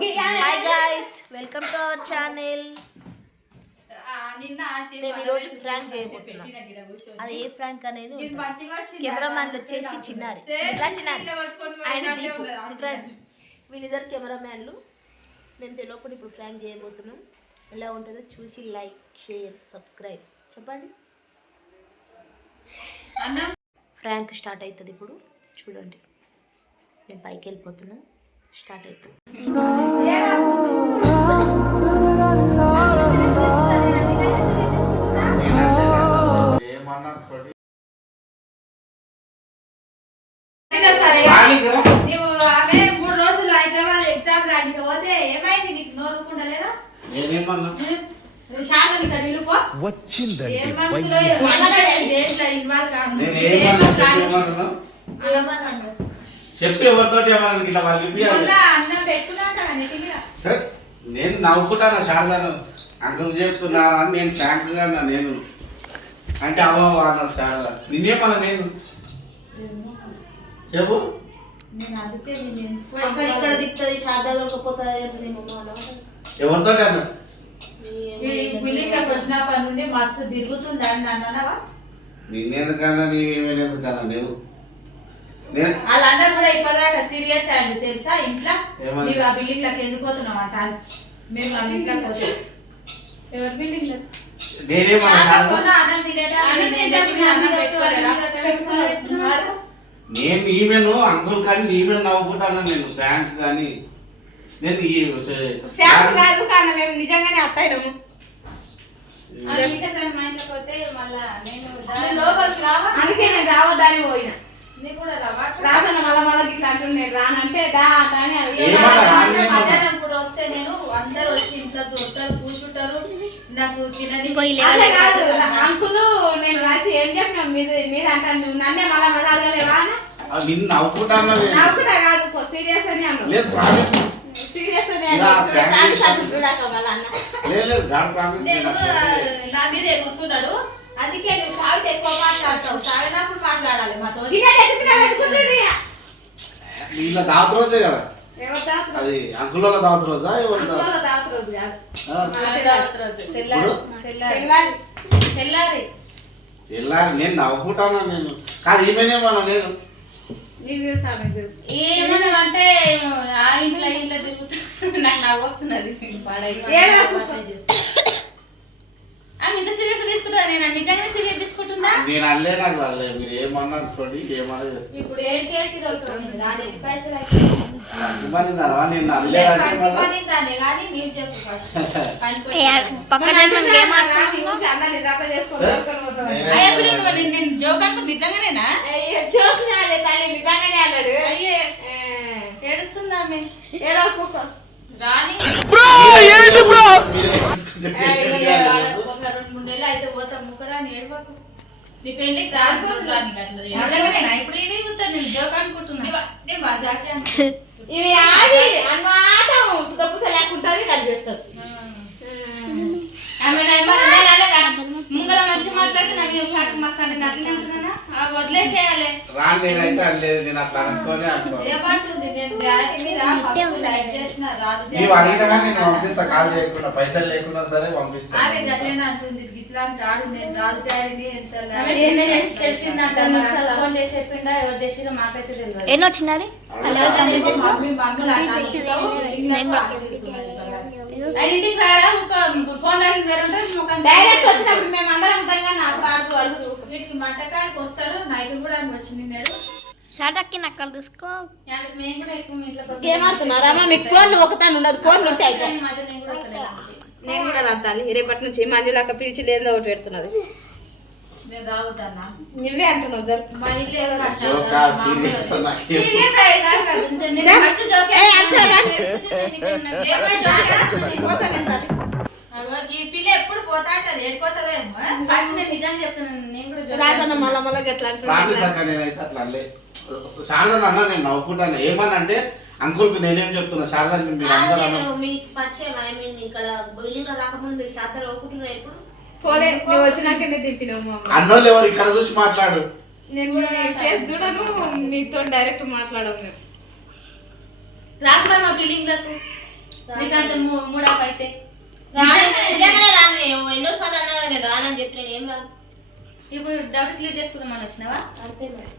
Hi guys, welcome to our channel. మేము ఈరోజు Frank చేయబోతున్నాం. అది ఏ ఫ్రాంక్ అనేది కెమెరామ్యాన్లు వచ్చేసి చిన్నారి అండ్ దీపు. వీళ్ళిద్దరు కెమెరామ్యాన్లు. మేము తెలియకుండా ఇప్పుడు ఫ్రాంక్ చేయబోతున్నాం. ఎలా ఉంటుందో చూసి లైక్, షేర్, సబ్స్క్రైబ్ చెప్పండి. ఫ్రాంక్ స్టార్ట్ అవుతుంది ఇప్పుడు చూడండి. నేను పైకి వెళ్ళిపోతున్నాను. స్టార్ట్ అవుతుంది. చెప్పి ఎవరితో నేను నవ్వుకుంటాను. శారదాను అంకుల్ చెప్తున్నాను అని నేను ఫ్రాంక్గా నేను అంటే అవ్వన్న శారదా నిన్నేమన్నా నేను చెప్పు. ఎవరితో అన్నా మస్తు తిరుగుతుంది అన్నవా నిన్నెందుకన్నా నీవేమేందుకన్నా లేవు. వాళ్ళందరూ కూడా ఇప్పటిదాకా సీరియస్ అయ్యండి తెలుసా. ఇంట్లో నీవు ఆ బిల్డింగ్ లకు ఎందుకు పోతున్నావు అంట. మేము ఆ ఇంట్లోకి పోతాం. ఎవరి బిల్డింగ్ నేను ఈమెను అంకుల్ కానీ ఈమెను నవ్వుకుంటాను. నేను ఫ్రాంక్ కానీ నేను ఫ్యామిలీ కాదు కానీ మేము నిజంగానే అత్తాయినాము. అందుకే నేను రావద్దని పోయినా. రాదన్న మళ్ళీ మళ్ళీ ఇట్లా అంటున్నాను రానంటే మధ్యాహ్నం కూడా వస్తే నేను అందరు వచ్చి ఇంట్లో చూస్తారు కూర్చుంటారు. నాకు తినని కాదు అంకులు నేను రాసి ఏం చెప్పినా మీద అంటాను. నన్నే మళ్ళీ మళ్ళీ అడగలేవా నిన్ను నవ్వుకుంటా కాదు సీరియస్ అని సీరియస్ అని నా మీద ఎగురుతున్నాడు. అందుకే నువ్వు తాగితే ఎక్కువ మాట్లాడతావు. తాగినప్పుడు మాట్లాడాలి మాతో. ఇలా దావత రోజే కదా అది. అంకుల దావత రోజా తెల్లారి నేను నవ్వుకుంటాను. నేను కాదు ఈమెనేమన్నా నేను ఏమన్నా అంటే ఆ ఇంట్లో ఇంట్లో తిరుగుతుంది. నాకు నవ్వు వస్తున్నది. ఇంత సీరియస్ తీసుకుంటా. నేను నిజంగా సీరియస్ తీసుకుంటుందా? నేను అల్లే నాకు అల్లే మీరు ఏమన్నారు చూడండి. ఏమన్నా ఇప్పుడు ఏంటి దొరుకుతుంది నేను అల్లే కానీ నీవు చెప్పు నేను జోక్ అనుకుంటు నిజంగానేనా? నిజంగానే అన్నాడు. ఏడుస్తుందా రాని 2-3 నెలలు అయితే పోతాం. ముఖరాని ఏడవకు. నీ పెళ్లికి రాని అట్లా ఇప్పుడు ఇది నేను జోక్ అనుకుంటున్నా. ఇవి ఆగి అన్నమాట సుతపుస లేకుంటుంది కలిపేస్తారు. ముంగల మంచి మాట్లాడితే నా మీద మస్తు అంటే అట్లనే ఉంటున్నా. వదిలేసేయాలి రాని నేనైతే అనలేదు. నేను అట్లా అనుకోని ఏమంటుంది. నేను డాడీ మీద లైట్ చేసిన రాదు పంపిస్తా. కాల్ చేయకుండా పైసలు లేకుండా సరే పంపిస్తా. ఆమె గట్లనే అంటుంది. ఇట్లా అంటాడు. నేను రాదు డాడీని ఎంత తెలిసిందంట. ఫోన్ చేసి చెప్పిండా ఎవరు చేసిరో మాకైతే తెలియదు. ఎన్నో వచ్చినారు ఇంటికి రాడా ఫోన్ డైరెక్ట్ వచ్చినప్పుడు మేము అందరం ఉంటాం. కానీ నాకు ఆడుతూ అడుగుతూ వీటికి మంటకాడికి వస్తాడు. నైట్ కూడా వచ్చి నిన్నాడు. షాటక్కి అక్కడ తీసుకో. మేము కూడా ఎక్కువ ఇంట్లో ఏమంటున్నారా మీకు ఫోన్లు ఒకతాను ఉండదు. ఫోన్లు ఉంటాయి. నేను కూడా రాతాలి. రేపటి నుంచి మంజులాక పిలిచి లేదో ఒకటి పెడుతున్నది. నువ్వే అంటున్నావు జరుపు. పిల్ల ఎప్పుడు పోతా అంటది. ఏడిపోతుందేమో. ఫస్ట్ నేను నిజంగా చెప్తున్నాను. నేను కూడా మళ్ళా మళ్ళీ ఎట్లా అంటున్నాను. శారదా అన్న నేను నవ్వుకుంటాను. ఏమనంటే అంకుల్ నేనేం చెప్తున్నా శారదా మీరు అందరూ మీకు పరిచయం ఇక్కడ బిల్డింగ్ రాకముందు మీరు శారదా నవ్వుకుంటున్నారు. ఎప్పుడు పోలే నువ్వు వచ్చినాక దింపినావు. అన్నోళ్ళు ఎవరు ఇక్కడ చూసి మాట్లాడు. నేను కూడా చూడను. నీతో డైరెక్ట్ మాట్లాడము. రాకుండా మా బిల్డింగ్ లకు నీకంత మూడాపు అయితే నిజంగానే రాను. నేను ఎన్నోసార్లు అన్నా కదా, నేను రానని చెప్పి నేను ఏం రాను. ఇప్పుడు డౌట్ క్లియర్ చేసుకుందామని వచ్చినావా? అంతే మరి.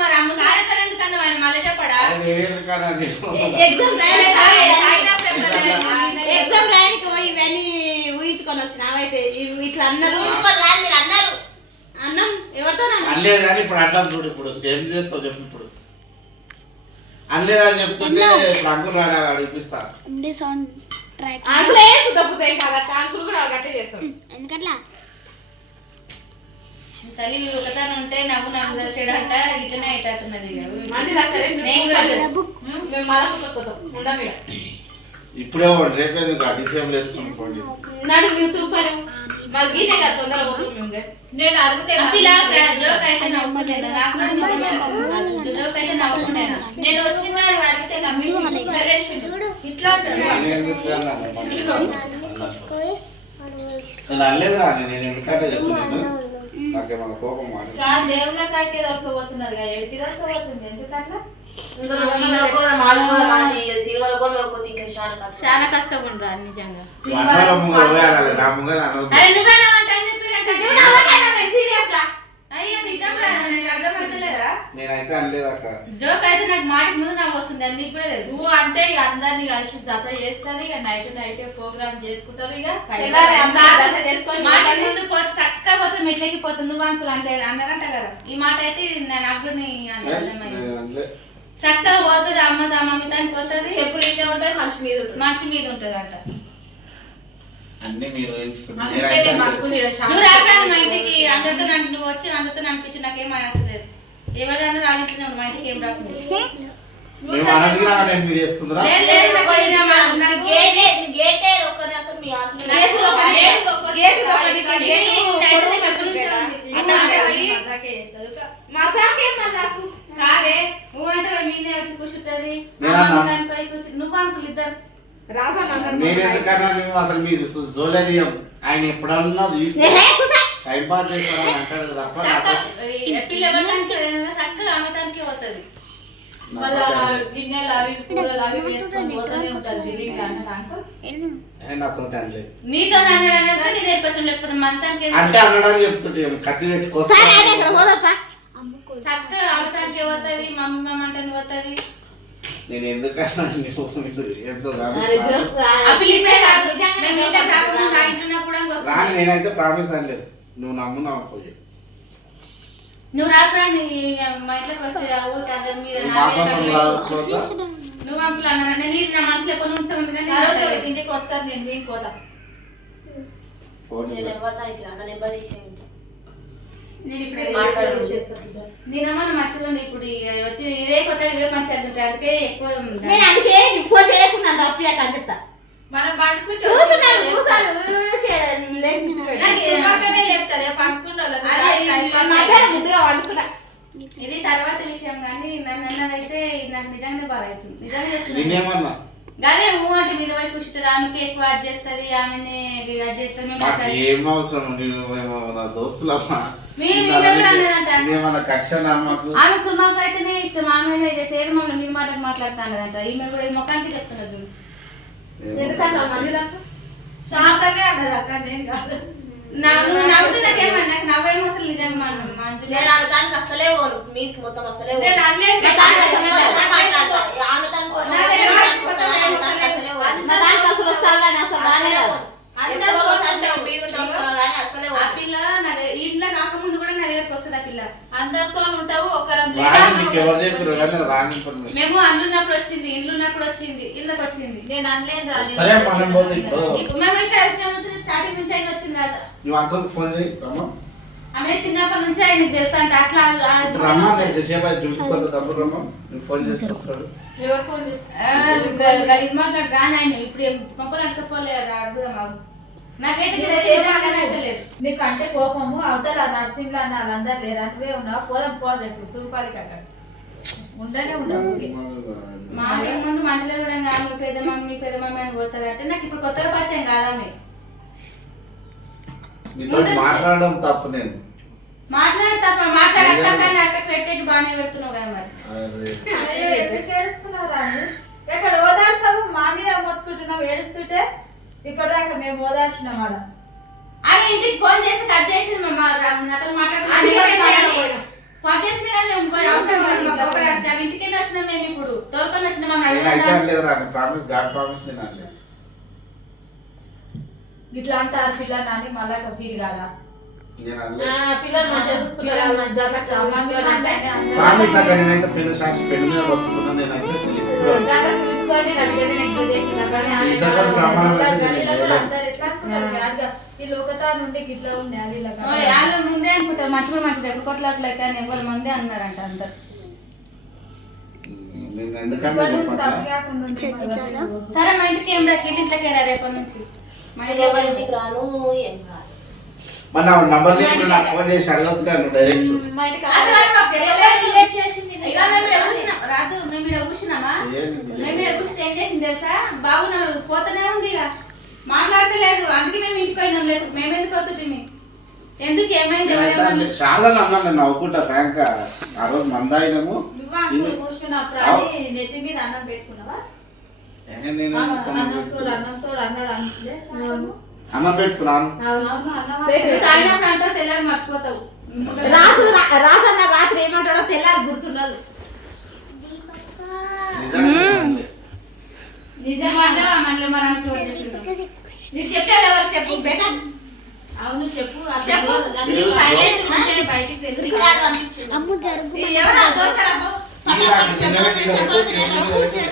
మరి అమ్మ సాయంత్రం ఎందుకన్నా ఆయన మళ్ళీ చెప్పడా? ఎగ్జామ్ రాయడానికి పోయి ఇవన్నీ ఊహించుకొని వచ్చిన అవైతే ఇట్లా అన్నారు. మీరు అన్నారు అన్నం ఎవరితో అనలేదు కానీ ఇప్పుడు అంటాం చూడు. ఇప్పుడు ఏం చేస్తావు చెప్పు. ఇప్పుడు అనలేదని చెప్తుంటే ఇప్పుడు అంకుల్ రాడా అడిగిపిస్తా. అంకులు ఏం తప్పుతాయి కదా, అంకులు కూడా గట్టే చేస్తాం. ఎందుకట్లా తల్లి ఒకతాను ఉంటే నవ్వు నవ్వు దర్శడంట ఇట్లనే అయితున్నది. మేము ఇప్పుడే రేపు ఎందుకు డిసెంబర్ వేసుకుని పోండి. నాడు మేము తూపారు మాకు గీనే కదా తొందరగా పోతుంది. మేము నేను అడిగితే జోక్ అయితే నవ్వుకునేదా? నాకు జోక్ అయితే నవ్వుకునేదా? నేను వచ్చిన అడిగితే ఇట్లా నేను అనలేదురా, నేను ఎందుకంటే చెప్తున్నాను. నాకేమన్నా కోపం మాట దేవుళ్ళ కాడికే దొరకపోతున్నారు కదా, ఎడికి దొరకపోతుంది ఎందుకట్లా? చాలా కష్టం ఉండరా నిజంగా. అయ్యో నిజం అర్థమవుతలేదా? నేనైతే అనలేదు అక్కడ. జోక్ అయితే నాకు మాటకి ముందు నాకు వస్తుంది, అది ఇప్పుడే తెలుసు. నువ్వు అంటే ఇక అందరినీ కలిసి జత చేస్తారు, ఇక నైట్ ప్రోగ్రామ్ చేసుకుంటారు. ఇక మాటకి ముందు పోతే చక్కగా పోతే మెట్లకి పోతుంది. నువ్వు అంకులు అంటే అన్నారంట కదా, ఈ మాట అయితే నాకు చక్కగా పోతుంది. అమ్మ మమ్మీ తానికి పోతుంది, చెప్పులు ఇంటే ఉంటాయి, మనిషి మీద ఉంటుంది అంట. అన్ని మీరు నువ్వు రావడానికి మా ఇంటికి అందరితో నువ్వు వచ్చి అందరితో అనిపించి నాకేం అనసలేదు. ఎవరైనా రానిట్లు మా ఇంటికి ఏం రాకుండా కాదే. నువ్వు అంటే మీదే వచ్చి కూర్చుంటది, నువ్వు అంకులు ఇద్దరు నేనెందుకన్నా మేము అసలు మీరు జోలే తీయం. ఆయన ఎప్పుడన్నా టైం పాస్ చేస్తారని అంటారు తప్ప చక్కగా అమ్మటానికి పోతుంది. మళ్ళా గిన్నెలు అవి కూరలు అవి వేసుకొని పోతూనే ఉంటుంది. నాతో అనలేదు. నీతో అన్నాడు అనేది నీ దగ్గర లేకపోతే మంతానికి అంటే అనడానికి చెప్తుంటే కత్తి పెట్టుకోస్తా చక్కగా అమ్మటానికి పోతుంది, మమ్మీ మమ్మ అంటే పోతుంది. నేను ఎందుకన్నా ఎంతో నేనైతే ప్రామిస్ అనలేదు. నువ్వు నమ్మున్నావు పోయి నువ్వు రాకురా మా ఇంట్లోకి వస్తే నువ్వు అంకులు అన్నా నీది నా మనసులో ఎప్పుడు ఉంచకుండా ఇంటికి వస్తారు, నేను మీకు పోతా. నేనమ్మా మచ్చలు ఇప్పుడు వచ్చి ఇదే కొత్త ఇవే మంచి అందుకే ఎక్కువ అందుకే ఫోన్ చేయకుండా అప్పియాక అని చెప్తా. మనం పండుకుంటే ఇది తర్వాత విషయం కానీ నన్ను అన్నదైతే నాకు నిజంగానే బాధ అవుతుంది. నిజంగా చెప్తున్నా అదే అంటే మీద వైపు కూర్చుంటారు, ఆమెకి ఎక్కువ అది చేస్తుంది, ఆమెనే అది చేస్తుంది. ఏం అవసరం దోస్తులమ్మా, ఆమె సుమాకు అయితేనే ఇష్టం, ఆమె చేసేది మమ్మల్ని మీ మాటకు మాట్లాడుతానదంట. ఈమె కూడా ఈ ముఖానికి చెప్తున్నది. ఎందుకంటే మళ్ళీ శాంతంగా అన్నది అక్క, నేను కాదు. నవ్వుతున్నకేమన్నా నాకు నవ్వేమో అసలు నిజంగా దానికి అసలే మీకు మొత్తం అసలే ఇంట్లో కాకముందు కూడా నా దగ్గరకు వస్తుంది ఆ పిల్ల. అందరితో ఉంటావు ఒకరం. మేము అల్లున్నప్పుడు వచ్చింది, ఇల్లున్నప్పుడు వచ్చింది, ఇళ్ళకి వచ్చింది. నేను అనలేను రా, మేము ఇక్కడ స్టార్టింగ్ నుంచి ఆయన వచ్చింది కదా. ఆమె చిన్నప్పటి నుంచి ఆయనకు తెలుసు అంటే అట్లా గలీజ్ మాట్లాడు కానీ ఆయన ఇప్పుడు కొంపలు అడకపోలే అడుగుదా మాకు. నాకైతే నీకు అంటే కోపము అవతల నర్సింగ్లో అన్న వాళ్ళందరూ లేరు, అంటే ఉన్నావు. పోదాం పోదు తూర్పాలికి అక్కడ ఉండనే ఉండవు. మా ముందు మంచిలో కూడా పెద్ద మమ్మీ అని పోతుంది అంటే నాకు ఇప్పుడు కొత్తగా పరిచయం కాదామె. మాట్లాడడం తప్పు. నేను మాట్లాడే తప్ప మాట్లాడే అక్క కానీ అక్క పెట్టేది బాగా బాగానే పెడుతున్నావు కదా మరి. అరే అయ్యో, ఎందుకు ఏడుస్తున్నావు రాజు? ఎక్కడ ఓదార్చావు? మా మీద మొత్తుకుంటున్నావు ఏడుస్తుంటే. ఇప్పటిదాకా మేము ఓదార్చినాం ఆడ. అది ఇంటికి ఫోన్ చేసి కట్ చేసింది నాతో మాట్లాడుతున్నాను కట్ చేసింది కదా మేము పోయి అవసరం మాకు ఒకటి అడిగాను. ఇంటికి వచ్చినాం మేము ఇప్పుడు తోలుకొని వచ్చినాం అని నేను అయితే అడిగాను. అనలేదు రా, ప్రామిస్ గాడ్ ప్రామిస్ నేను అనలేదు. ఇట్లా అంటారు పిల్లని అని మళ్ళా ఫీల్ కాదా? నేను అనలేదు. పిల్లలు మంచిగా చూసుకుంటారు, మంచిగా ప్రామిస్ అక్కడ నేనైతే పెళ్లి సాక్షి పెళ్లి మీద వస్తున్నా నేనైతే పిలుచుకొని నడిపేది ఎక్కువ చేసిన కానీ ఆమె ఇద్దరు కూడా ప్రమాణం మళ్ళా అయితే గల్లీలో కూడా చేయలేదు. అందరు ఎట్లా అనుకుంటారు బ్యాడ్గా? వీళ్ళు ఒకటా నుండి గిట్లా ఉన్నాయి వీళ్ళ వాళ్ళు ముందే అనుకుంటారు మంచి కూడా మంచిది ఎప్పుడు కొట్లాట్లయితే అని ఎవరు మందే అన్నారంట అందరు. నేను ఎందుకంటే చెప్పట్లా. సరే మా ఇంటికి ఏం రాకి ఇంట్లోకి వెళ్ళా రేపటి నుంచి మా ఇంటికి ఎవరింటికి రాను ఏం రాను. మరి నా నంబర్ లేకుండా నాకు ఫోన్ చేసి అడగచ్చు కానీ డైరెక్ట్ మా ఇంటికి అసలు ఆమె మాకు తెలియలేదు. రిలేట్ చేసింది ఇక మేము ఈడ కూర్చున్నాం. రాజు మేము ఇక్కడ కూర్చున్నామా మేము ఇక్కడ కూర్చుని ఏం చేసింది తెలుసా? బాగున్నాడు పోతూనే ఉంది ఇక మాట్లాడతలేదు. అందుకే మేము ఇంటికి పోయినాం. లేదు మేము ఎందుకు పోతుంటే ఎందుకు ఏమైంది ఎవరేమో చాలా అన్నా నేను నవ్వుకుంటా ఫ్రాంక్ గా. ఆ రోజు మందాయినము కూర్చున్నప్పుడు అని నెత్తి మీద అన్నం పెట్టుకున్నావా? నేను అన్నంతో అన్నాడు అనుకుంటే అన్నం పెట్టుకున్నాను. తాగినప్పుడు అంటావు తెల్లారి మర్చిపోతావు. రాజు అన్న రాత్రి ఏమంటాడో తెల్లారి గుర్తున్నది. నిజంగా నిజంగా మళ్ళీ మనం చూడండి నీకు చెప్పాడు ఎవరు చెప్పు బేటా. అవును చెప్పు. చెప్పు. బయటికి వెళ్ళి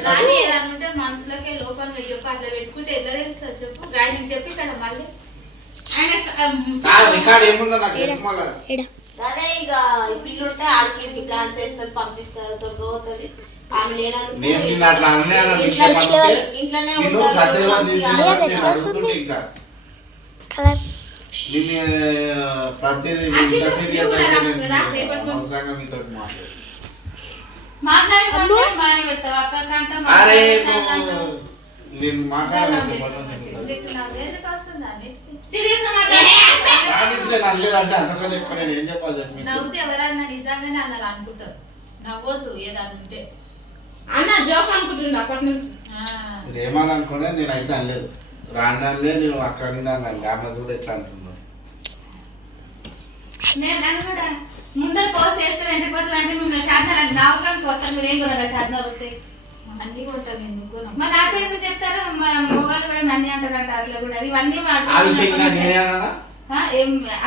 రాని ఏదన్నా ఉంటే మనసులోకి లోపల చెప్పు. అట్లా పెట్టుకుంటే ఎట్లా తెలుస్తుంది చెప్పు? గాయని చెప్పి ఇక్కడ మళ్ళీ రికార్డ్ ఏముందో నాకు చెప్పు మళ్ళా. అదే ఇక పిల్లుంటే ఆడికి ఇంటి ప్లాన్ చేస్తుంది పంపిస్తారు దొరకపోతుంది. ఆమె లేనందుకు నేను నిన్ను అట్లా అన్నాను ఇంట్లోనే నేను ఉంటారు ప్రతిరోజు మంచిగా. నేను అడుగుతుంటే ఇంకా నిన్ను ప్రతిదీ ఇంత సీరియస్ అయితే నేను అవసరంగా మీతో మాట్లాడు. మాట్లాడి బాగానే పెడతావు అక్క కంటే అరే నేను మాట్లాడాలంటే ఎందుకు వస్తుంది అన్నిటికీ? సీరియస్ గా అనలేదంటే అంతకన్నా ఎక్కువ నేను ఏం చెప్పాలి చెప్పు మీకు? నవ్వుతే ఎవరన్నా నిజంగానే అన్నారు అనుకుంటారు. నవ్వద్దు ఏదన్నా ఉంటే. అన్న జోక్ అనుకుంటున్నా అప్పటి నుంచి. మీరు ఏమని అనుకునే నేనైతే అనలేదు. రాండాలే నేను అక్కడ అన్నాను. ఆమె కూడా ఎట్లా అంటున్నాను. నేను నన్ను కూడా ముందర పోస్ట్ చేస్తే ఎంత పోతుంది అంటే మేము శారద నా అవసరానికి వస్తాను. మీరు ఏం కొనాలి శారద వస్తే అన్ని కొంటాం ఎందుకు? మరి నా పేరు మీద చెప్తారు. మా మొగాలు కూడా నన్ను అంటారంట అట్లా కూడా ఇవన్నీ ఆ విషయం నాకు నేనే అన్నానా?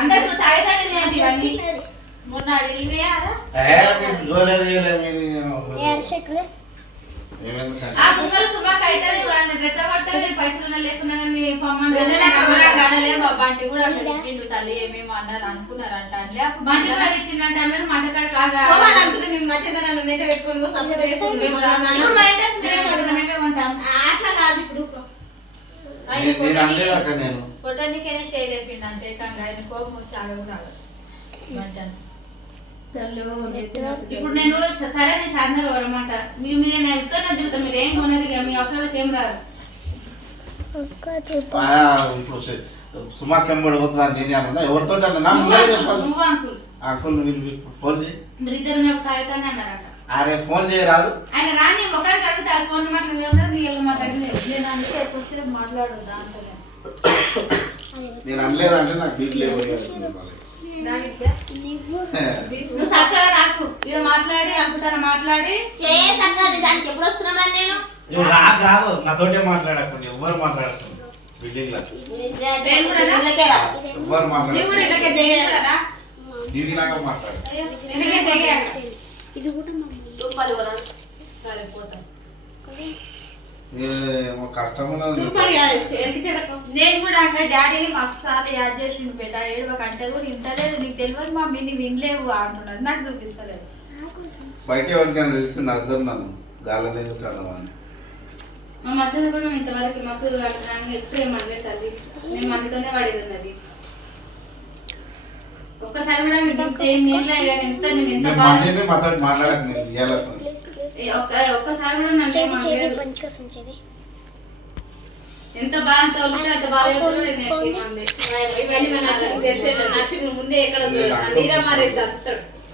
అందరు తాగుతానే ఇవన్నీ మొన్న అడిగితే మీరు చూడలేదు మీరు ఏమెందుకంటే ఆ ముందర సుమాకు అవుతుంది వాళ్ళని రెచ్చగొడుతుంది. పైసలు లేకున్నా కానీ బంటి కూడా పెట్టిండు తల్లి ఏమేమో అన్నారు అనుకున్నారంట. అంటే అప్పుడు బండి కూడా ఇచ్చిందంటే ఆమె మంటకాడ కాదు నేను మంచిగా నన్ను నెట్ట పెట్టుకుని సపోర్ట్ చేసుకుంటే ఇప్పుడు మా ఇంటి మేమే ఉంటాం. అట్లా కాదు ఇప్పుడు. నేను అనలేదు అక్కడ నేను కొట్టనికైనా షేర్ చెప్పిండు అంతే. కానీ ఆయన కోపం వస్తే ఆగదు రాడు బంటాను. ఇప్పుడు నేను సరే నేను శారద అనమాట మీరు నేను వెళ్తున్నా జీవితం మీరు ఏం కొనేది ఇక మీ అవసరాలకు ఏం రాదు. ఇప్పుడు సుమాకెంబడి పోతుందని నేనే అన్నా. ఎవరితో అన్నా ముందే చెప్పాలి. నువ్వు అంకుల్ అంకుల్ వీళ్ళు ఫోన్ చేయి. మీరు ఇద్దరు తాగుతానే అన్నారట. అరే ఫోన్ చేయరాదు. ఆయన రాని ఒకరికి అడిగితే అది ఫోన్ మాట్లాడలేదు నీళ్ళు మాట్లాడలేదు. నేను అందుకే ఎక్కువ మాట్లాడు దాంతో నేను అనలేదంటే నాకు బీపీ లేవు. నువ్వు చక్కగా నాకు ఇలా మాట్లాడి అంకుతాను మాట్లాడి దానికి ఎప్పుడు వస్తున్నామని నేను నువ్వు నాకు కాదు నాతోటే మాట్లాడకుండా ఎవరు మాట్లాడుతుంది బిల్డింగ్ లో ఎవరు మాట్లాడుతున్నారు ఇది నాకు మాట్లాడు. కష్టం ఉన్నది. నేను కూడా అంటే డాడీని మస్తాలు యాడ్ చేసిండు పెట్ట ఏడవకంటే కూడా ఇంటలేదు. నీకు తెలియదు మమ్మీ నీ వినలేవు అంటున్నది. నాకు చూపిస్తలేదు. బయట ఎవరికైనా తెలిసి అర్థం నన్ను గాలలేదు కదా అని. మా మసలు కూడా ఇంతవరకు మసలు ఎప్పుడు ఏం మాట్లాడతాది. నేను మనతోనే పడేది ఉన్నది. ఒక్కసారి కూడా ఒక్కసారి కూడా నన్ను ఎంత బాగా అంత బాగా ముందే ఎక్కడ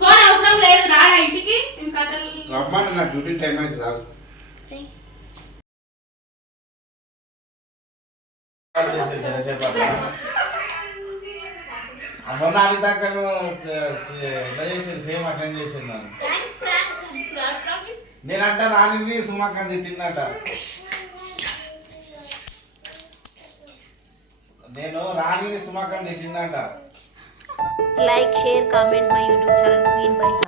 ఫోన్ అవసరం లేదు రాడా ఇంటికి రమ్మని నా డ్యూటీ టైం అయితే కాదు మొన్న అది దాకా చేసింది సేమ్ అటెండ్ చేసింది నన్ను నేనంట రాణిని సుమాకాంత్ తిట్టిందట నేను రాణిని సుమాకాంత్ తిట్టిందట Like, share, comment my YouTube channel Queen by Heart.